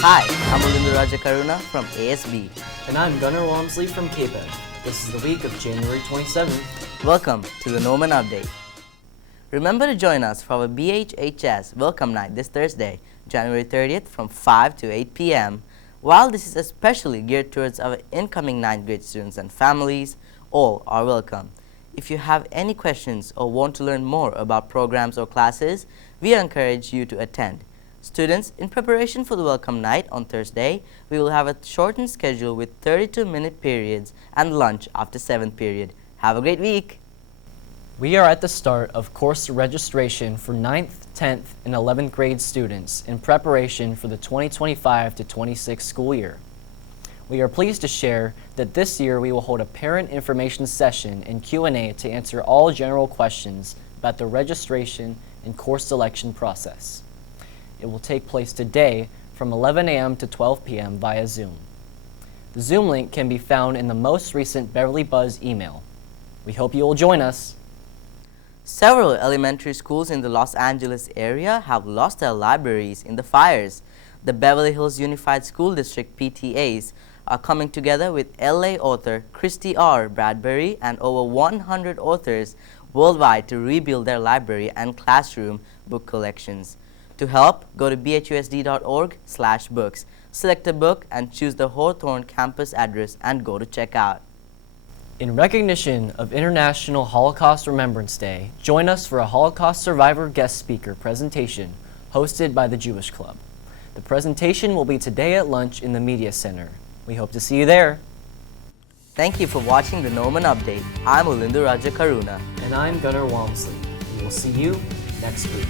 Hi, I'm Ulindu Rajakaruna from ASB. And I'm Gunnar Walmsley from KBEV. This is the week of January 27th. Welcome to the Norman Update. Remember to join us for our BHHS Welcome Night this Thursday, January 30th from 5 to 8 p.m. While this is especially geared towards our incoming 9th grade students and families, all are welcome. If you have any questions or want to learn more about programs or classes, we encourage you to attend. Students, in preparation for the Welcome Night on Thursday, we will have a shortened schedule with 32-minute periods and lunch after 7th period. Have a great week! We are at the start of course registration for 9th, 10th, and 11th grade students in preparation for the 2025 to 26 school year. We are pleased to share that this year we will hold a parent information session and Q&A to answer all general questions about the registration and course selection process. It will take place today from 11 a.m. to 12 p.m. via Zoom. The Zoom link can be found in the most recent Beverly Buzz email. We hope you will join us. Several elementary schools in the Los Angeles area have lost their libraries in the fires. The Beverly Hills Unified School District PTAs are coming together with LA author Christy R. Bradbury and over 100 authors worldwide to rebuild their library and classroom book collections. To help, go to bhusd.org/books, select a book and choose the Hawthorne campus address and go to checkout. In recognition of International Holocaust Remembrance Day, join us for a Holocaust Survivor guest speaker presentation hosted by the Jewish Club. The presentation will be today at lunch in the Media Center. We hope to see you there. Thank you for watching the Norman Update. I'm Ulindu Rajakaruna. And I'm Gunnar Walmsley. We will see you next week.